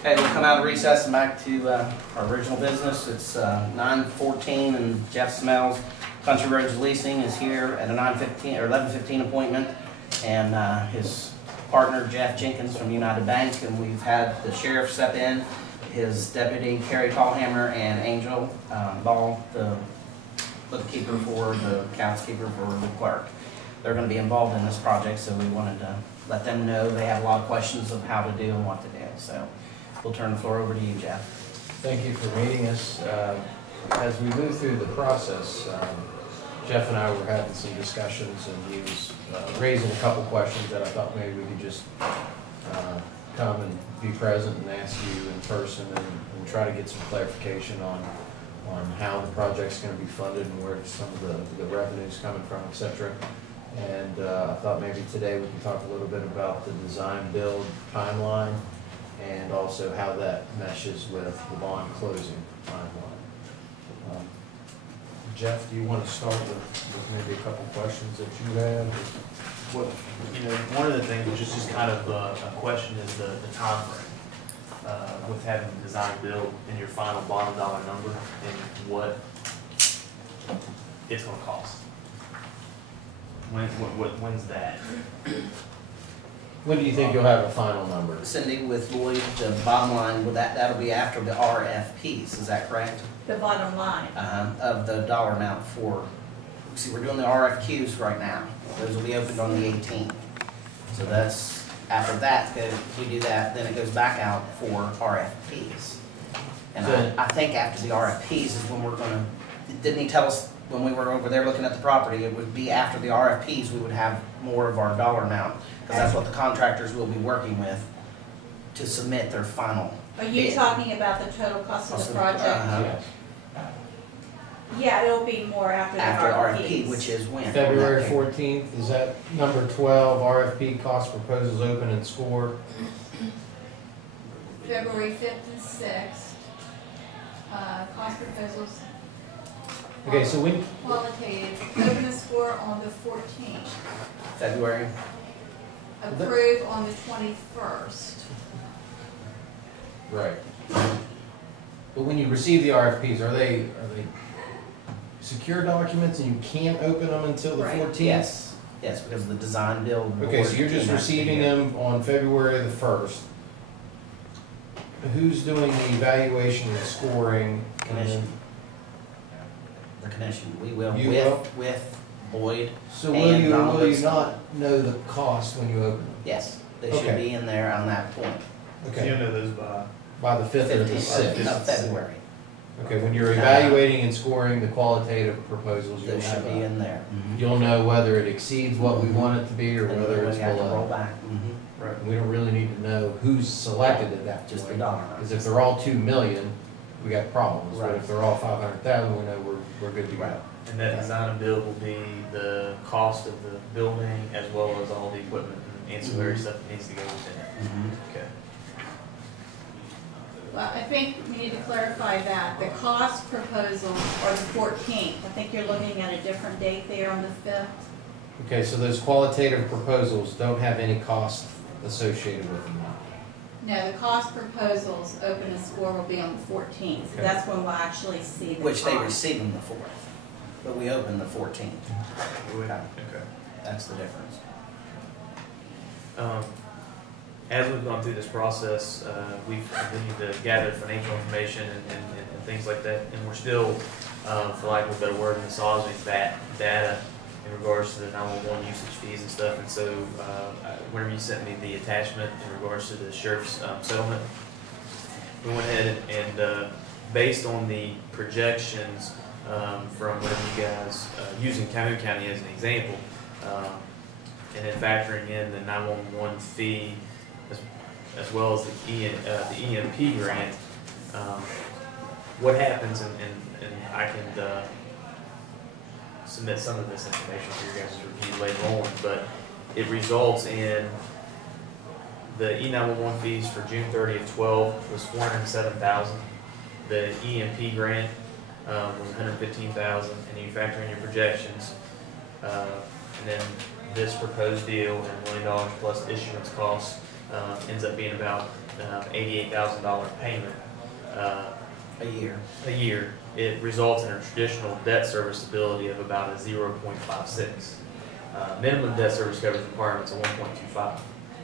Okay, we'll come out of recess and back to our original business. It's 9:14 and Jeff Smells, Country Roads Leasing, is here at a 9:15 or 11:15 appointment, and his partner Jeff Jenkins from United Bank, and we've had the sheriff step in, his deputy Carrie Tallhammer, and Angel Ball, the bookkeeper for the accounts keeper for the clerk. They're going to be involved in this project, so we wanted to let them know. They have a lot of questions of how to do and what to do. So we'll turn the floor over to you, Jeff. Thank you for meeting us. As we move through the process, Jeff and I were having some discussions, and he was raising a couple questions that I thought maybe we could just come and be present and ask you in person and try to get some clarification on how the project's going to be funded and where some of the revenue's coming from, etc. And I thought maybe today we could talk a little bit about the design build timeline and also how that meshes with the bond closing timeline. Jeff, do you want to start with maybe a couple questions that you have? Well, one of the things which is just kind of a question is the time frame with having the design build in your final bottom dollar number and what it's going to cost. When's that? When do you think you'll have a final number? Cindy, with Lloyd, the bottom line, that'll be after the RFPs, is that correct? The bottom line. Of the dollar amount for, see, we're doing the RFQs right now. Those will be opened on the 18th. So that's, after that, if we do that, then it goes back out for RFPs. And So, I think after the RFPs is when we're gonna, didn't he tell us when we were over there looking at the property, it would be after the RFPs we would have more of our dollar amount, because that's what the contractors will be working with to submit their final Are you bid. talking about the total cost of the project? Yes. Yeah, it'll be more after the After RFPs. RFP, which is when? February 14th, is that number 12, RFP cost proposals open and score? February 5th and 6th, cost proposals. Okay, so when, Qualitative, open a score on the 14th, February? approve on the 21st. right. But when you receive the RFPs, are they secure documents and you can't open them until the Right. 14th? Yes, yes, because of the design build. Okay, so you're just board receiving them on February the 1st. Who's doing the evaluation and scoring? Commission. The commission, we will, You with Boyd. So And will you Donaldson. not know the cost when you open them? Yes, they should Okay. be in there on that point. Okay, You'll know those by by the 5th or the 15th 6th? of February, Okay, when you're evaluating and scoring the qualitative proposals, they should be in there. you'll know whether it exceeds what we want it to be or And whether then it's we have to roll below. back. right. We don't really need to know who's selected at that Just the point. dollar. Because if they're all 2 million, we got problems. But Right. if they're all 500,000, we know we're good to go. Right. And that design and build will be the cost of the building as well as all the equipment and ancillary stuff that needs to go within it. Okay. Well, I think we need to clarify that. The cost proposals are the 14th. I think you're looking at a different date there on the 5th. Okay, so those qualitative proposals don't have any cost associated with them. No, the cost proposals, open and score, will be on the 14th. So Okay. that's when we'll actually see the Which they cost. receive on the 4th, but we open the 14th. Okay. That's the difference. As we've gone through this process, we've continued to gather financial information and things like that, and we're still, for lack of a better word, massaging that data in regards to the 911 usage fees and stuff. And so, whenever you sent me the attachment in regards to the sheriff's settlement, we went ahead and based on the projections from whatever you guys, using Calhoun County as an example, and then factoring in the 911 fee as well as the EMP grant, what happens, and I can submit some of this information for your guys' review later on, but it results in the E911 fees for June 30th, 12 was $407,000. The EMP grant was $115,000, and you factor in your projections, and then this proposed deal, $1 million plus issuance costs, ends up being about $88,000 payment A year. a year. It results in a traditional debt serviceability of about a 0.56. Minimum debt service coverage requirements are 1.25.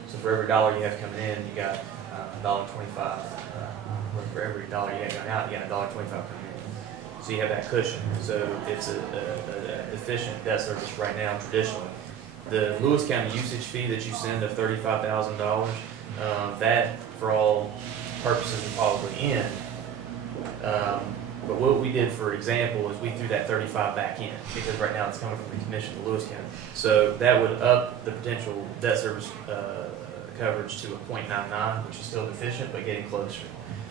So for every dollar you have coming in, you got $1.25. For every dollar you got going out, you got $1.25 coming in. So you have that cushion. So it's a efficient debt service right now, traditionally. The Lewis County usage fee that you send of $35,000, that for all purposes will probably end. But what we did, for example, is we threw that 35 back in, because right now it's coming from the commission to Lewis County. So that would up the potential debt service coverage to a 0.99, which is still deficient, but getting closer.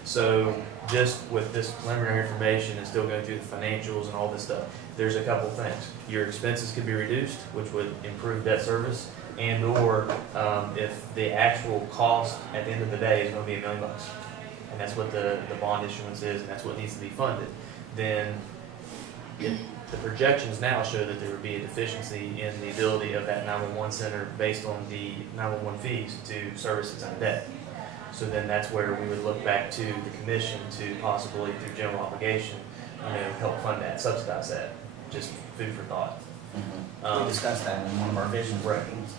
So just with this preliminary information and still going through the financials and all this stuff, there's a couple things. Your expenses could be reduced, which would improve debt service, and or if the actual cost at the end of the day is going to be $1 million, and that's what the bond issuance is, and that's what needs to be funded, then the projections now show that there would be a deficiency in the ability of that 911 center based on the 911 fees to service its own debt. So then that's where we would look back to the commission to possibly, through general obligation, help fund that, subsidize that. Just food for thought. We discussed that in one of our vision briefings.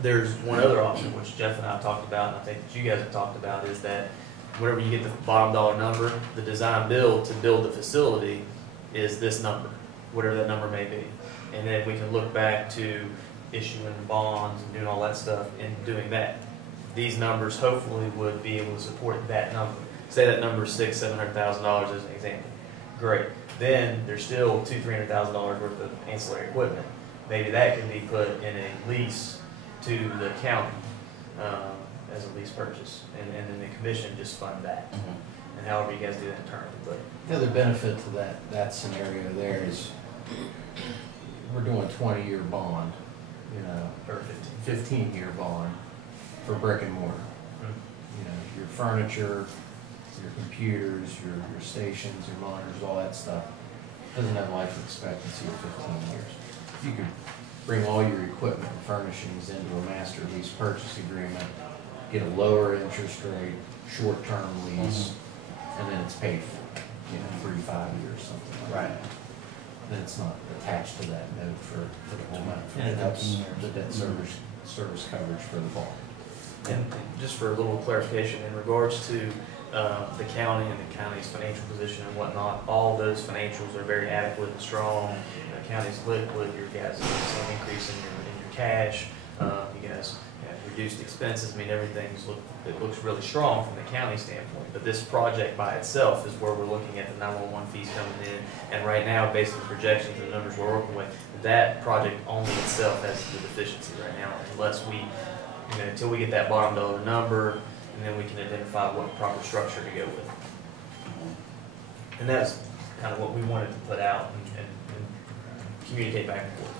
There's one other option, which Jeff and I have talked about, and I think that you guys have talked about, is that whenever you get the bottom dollar number, the design build to build the facility is this number, whatever that number may be. And then we can look back to issuing bonds and doing all that stuff and doing that. These numbers hopefully would be able to support that number. Say that number is $600,000–$700,000 as an example. Great. Then there's still $200,000–$300,000 worth of ancillary equipment. Maybe that can be put in a lease to the county as a lease purchase, and then the commission just fund that. And however you guys do that internally. But The other benefit to that scenario there is we're doing a 20-year bond, or 15-year bond for brick and mortar. Your furniture, your computers, your stations, your monitors, all that stuff doesn't have a life expectancy of 15 years. You could bring all your equipment and furnishings into a master lease purchase agreement, get a lower interest rate, short-term lease, and then it's paid for, 3 to 5 years, something like that. Then it's not attached to that note for the whole amount. And that's the debt service coverage for the bond. And just for a little clarification, in regards to the county and the county's financial position and whatnot, all those financials are very adequate and strong. The county's liquid. You guys have seen an increase in your cash. You guys have reduced expenses. I mean, it looks really strong from the county standpoint. But this project by itself is where we're looking at the 911 fees coming in. And right now, based on the projections and the numbers we're working with, that project only itself has the deficiency right now, unless we, until we get that bottom dollar number, and then we can identify what proper structure to go with. And that's kind of what we wanted to put out and communicate back and forth.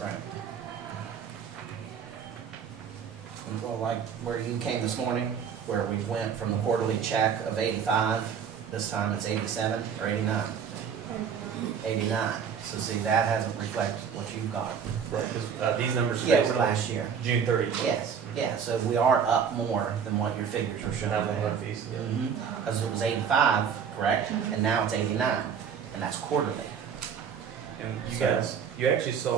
Right. Well, like where you came this morning, where we went from the quarterly check of 85, this time it's 87 or 89? 89. So see, that hasn't reflected what you've got. Right, because these numbers are Yeah, based for on last year. June 30th. Yes, yeah, so we are up more than what your figures are showing. 911 fees. Because it was 85, correct? And now it's 89, and that's quarterly. And you guys, you actually saw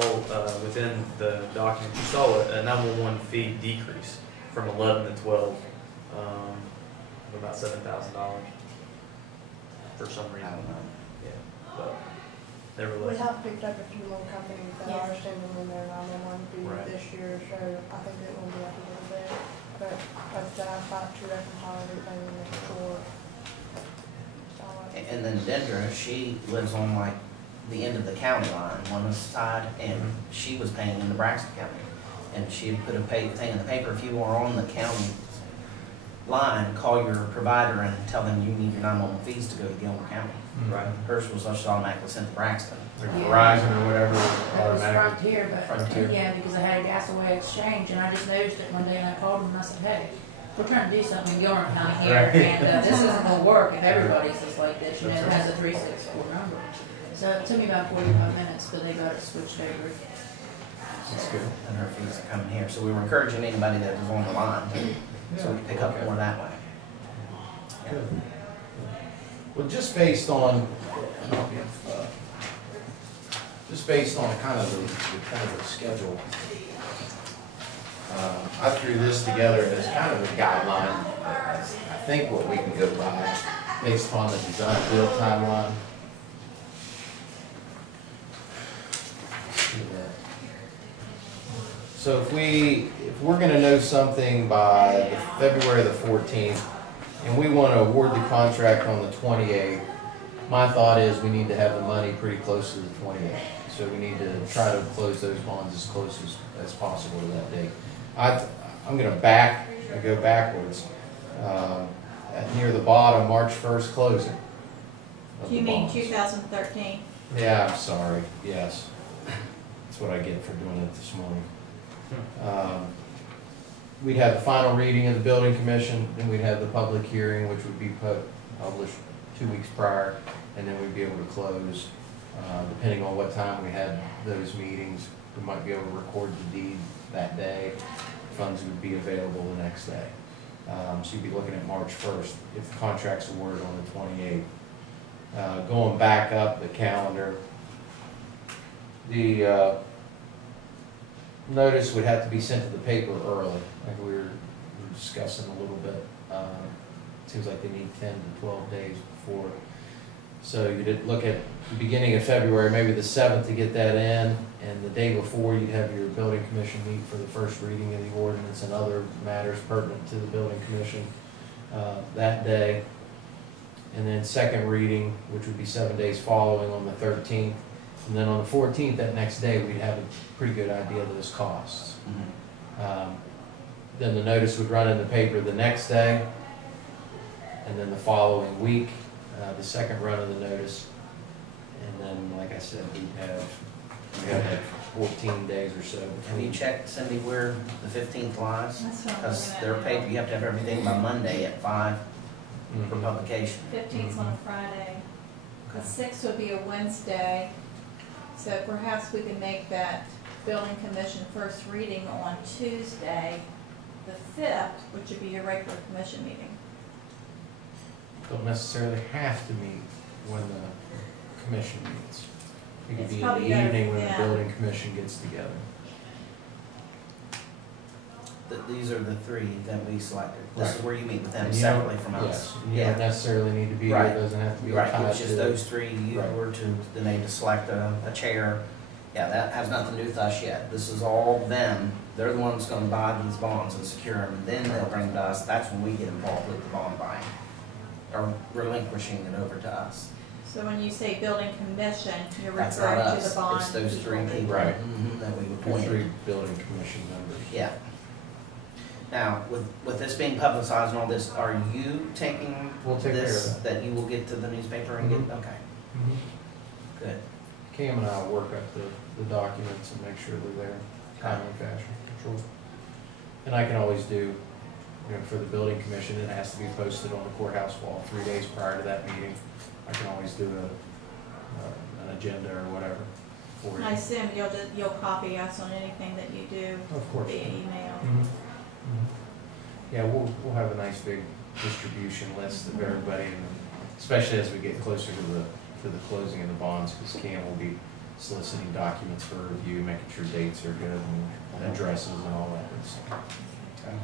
within the document, you saw a 911 fee decrease from 11 to 12 of about $7,000 for some reason. I don't know. Yeah, but We nevertheless. have picked up a few more companies that are sending in their 911 Right. fees this year, so I think it will be up a little bit. But like I said, I fought to reconcile everything in the store. And then Dendra, she lives on like the end of the county line, one side, and she was paying in the Braxton County. And she had put a thing in the paper, if you are on the county line, call your provider and tell them you need your 911 fees to go to Gilmer County. Right. Hers was just automatically sent to Braxton. Or Verizon or whatever, That was automatically. Frontier, but Frontier. yeah, because I had a gas away exchange, and I just noticed it one day, and I called them and I said, hey, we're trying to do something in Gilmer County here, Right. and this isn't gonna work if everybody's just like this, it has a 364 number. So it took me about 45 minutes, but they got it switched over. That's good. And her fees are coming here. So we were encouraging anybody that was on the line to so we can pick up Okay. more that way. Yeah. Good. Well, just based on kind of the schedule, I threw this together as kind of a guideline. I think what we can go by based on the design build timeline. So if we're gonna know something by February the 14th, and we want to award the contract on the 28th, my thought is we need to have the money pretty close to the 28th. So we need to try to close those bonds as close as possible to that date. I'm gonna go backwards, at near the bottom, March 1st closing. of You the mean bonds. 2013? Yeah, I'm sorry, yes. That's what I get for doing it this morning. We'd have the final reading of the building commission, then we'd have the public hearing, which would be published 2 weeks prior, and then we'd be able to close, depending on what time we had those meetings. We might be able to record the deed that day. Funds would be available the next day. So you'd be looking at March 1st if the contract's awarded on the 28th. Going back up the calendar, the notice would have to be sent to the paper early, like we were discussing a little bit. Seems like they need 10 to 12 days before. So you'd look at the beginning of February, maybe the 7th to get that in, and the day before you'd have your building commission meet for the first reading of the ordinance and other matters pertinent to the building commission that day. And then second reading, which would be 7 days following on the 13th. And then on the 14th, that next day, we'd have a pretty good idea of those costs. Then the notice would run in the paper the next day, and then the following week, the second run of the notice. And then, like I said, we'd have like 14 days or so. Have you checked, Cindy, where the 15th lies? That's what I'm Because looking at their now. paper, you have to have everything by Monday at 5 for Mhm. publication. 15th's on a Friday. The 6th would be a Wednesday, so perhaps we can make that building commission first reading on Tuesday, the 5th, which would be your regular commission meeting. Don't necessarily have to meet when the commission meets. It could It's be in probably the better evening for when the them. building commission gets together. These are the three that we selected. This is Right. where you meet with them And you don't- separately from us. Yes, and you don't necessarily need to be there, Right. it doesn't have to be Right, tied it's just to. those three, you Right. were to, then they to select a chair. Yeah, that has nothing to do with us yet. This is all them. They're the ones gonna buy these bonds and secure them, then they'll bring them to us. That's when we get involved with the bond buying, or relinquishing it over to us. So when you say building commission, you're That's not referring to us, the bond. it's those three people. Right. That we The appointed. three building commission members. Yeah. Now, with this being publicized and all this, are you taking We'll take care this, of that. that you will get to the newspaper and get, Mhm. okay, Mhm. good. Cam and I will work up the documents and make sure they're there, timely fashion, control. And I can always do, for the building commission, it has to be posted on the courthouse wall 3 days prior to that meeting. I can always do an agenda or whatever for you. I assume you'll copy us on anything that you do Of course. via email. Mhm. Mhm. Yeah, we'll have a nice big distribution list of everybody, and especially as we get closer to the closing of the bonds, because Cam will be soliciting documents for review, making sure dates are good and addresses and all that good stuff. Okay.